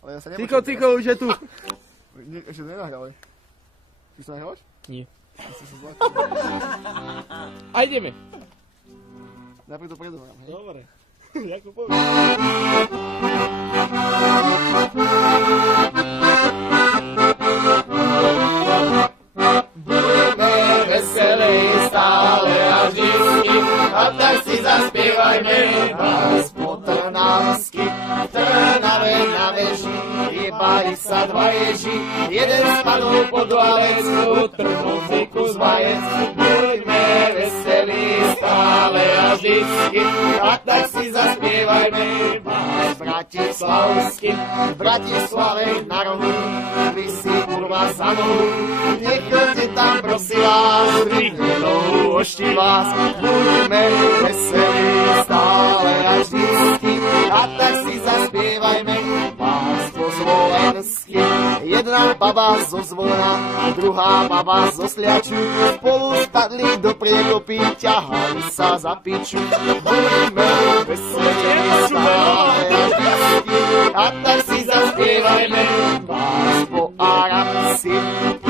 Ale ja sa Ciko, už je tu. Ešte nenahrali. Ty sa nahrávaš? Nie. Ty sa zlatý. A ideme. Najprv to predohrám, hej? Dobre. Jako poviem. Budeme veselí stále a vždycky, a tak si zaspievajme vás po trnavsky. V Trnave na veži jebali sa dva ježi, jeden spadol pod lavec, u trnovci kus vajec. Buďme veselí stále a vždycky, a tak si zaspievajme vás bratislavsky. V Bratislave na rohu visí kurva za nohu, nechoďte tam prosím vás, zdvihne nohu, ošti vás. Buďme veselí stále a vždycky, a tak si zaspievajme vás po slovensky. Jedna baba zo Zvona, druhá baba zo Sliaču, spolu spadli do priekopy, ťahali sa za piču. Buďme veselí stále a vždycky, a tak si zaspievajme vás po arabsky.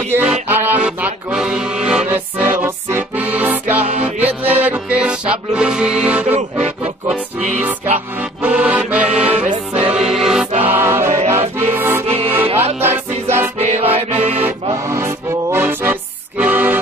Ide Arab na koni, veselo si píska, v jednej ruke šablu drží, v druhej kokot stíska. Buďme veselí stále a vždycky, a tak si zaspievajme vás po česky.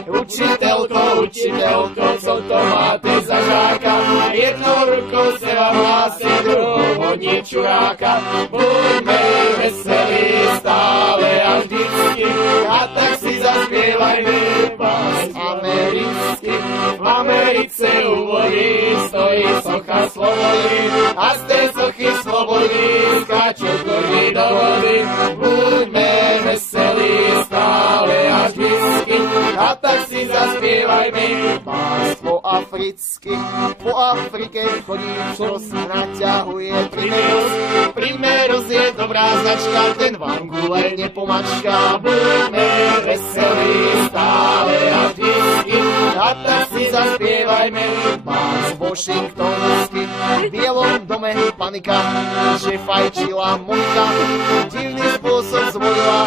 Učiteľko, co to máte za žáka, jednou rukou se vám hlásí, druhou hodí čuráka. Buďme veselí stále a vždycky, a tak si zaspievajme vás americky. V Americe u vody stojí socha slobody, a z tej sochy slobody skáču kurvy do vody. Buďme veselí stále a vždycky, a tak si zaspievajme vás po africky. Po Afrike chodí čos, naťahuje Primeros. Primeros je dobrá značka, ten vám gule nepomačká. Buďme veselí stále a vždycky, a tak si zaspievajme vás washingtonsky. V Bielom dome panika, že fajčila Monika, divný spôsob zvolila,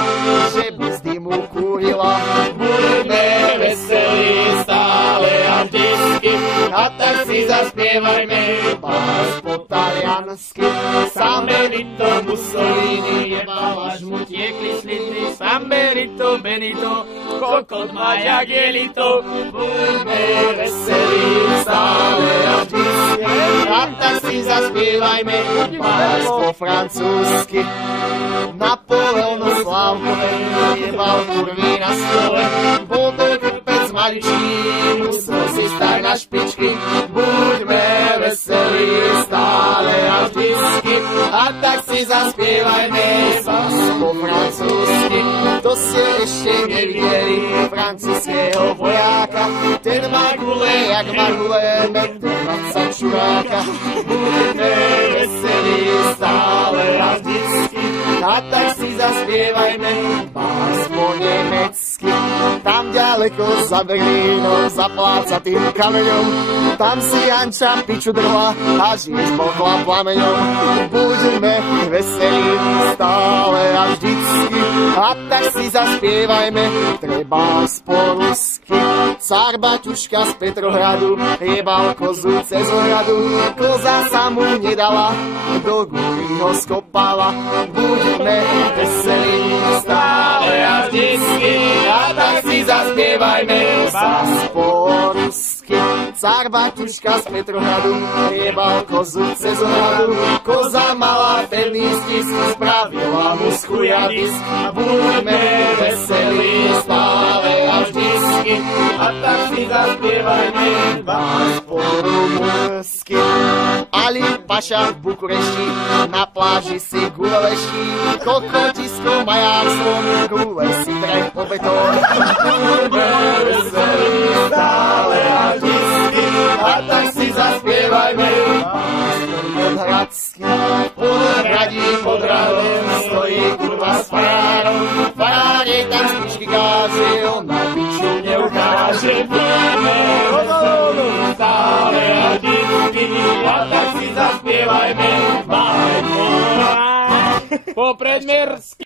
že bez dymu kúrila. Buďme veselí stále a vždycky, a tak si zaspievajme vás po taliansky. Samerito Mussolini jebal, až mu tiekli sliny, Samerito Benito, kokot má jak jelito. Buďme veselí stále a vždycky, a tak si zaspievajme vás po francúzsky. Napoleon Slavkové jebal kurvy na stole, bol to krpec maličký, musel si stať na špičky. Buďme veselí stále a vždycky, a tak si zaspievajme vás po francúzsky. To ste ešte nevideli francúzského vojáka, ten má gule jak marhule, metr 20 čuráka. Buďme veselí stále a vždycky, a tak si zaspievajme vás po nemecky. Tam ďaleko za Berlínom, za plácatým kameňom, tam si Janča piču drhla a žije zbochla plameňom. Buďme veselí stále a vždycky, a tak si zaspievajme treba po rusky. Cár Baťuška z Petrohradu jebal kozu cez hradu, koza sa mu nedala, do gúry ho skopala. Buďme veselí stále a vždycky, a tak si zaspievajme vás po rusky. Cár Baťuška z Petrohradu jebal kozu cez hradu, koza mala pevný stisk, spravila mu z chuja disk. Buďme veselí stále a vždycky, a tak si zaspievajme vás po rumunsky. Ali Paša v Bukurešti, na pláži si gule leší, kokotisko majárstvo, gule si trech po betón. Buďme veselí stále a vždycky, a tak si zaspievajme vás podhradsky. Podhradí pod radom stojí kurva s farárom, farár jej tam spičky káže, on na piču neukáže. Buďme veselí stále a vždycky, a tak si zaspievajme vás. popred Mirským.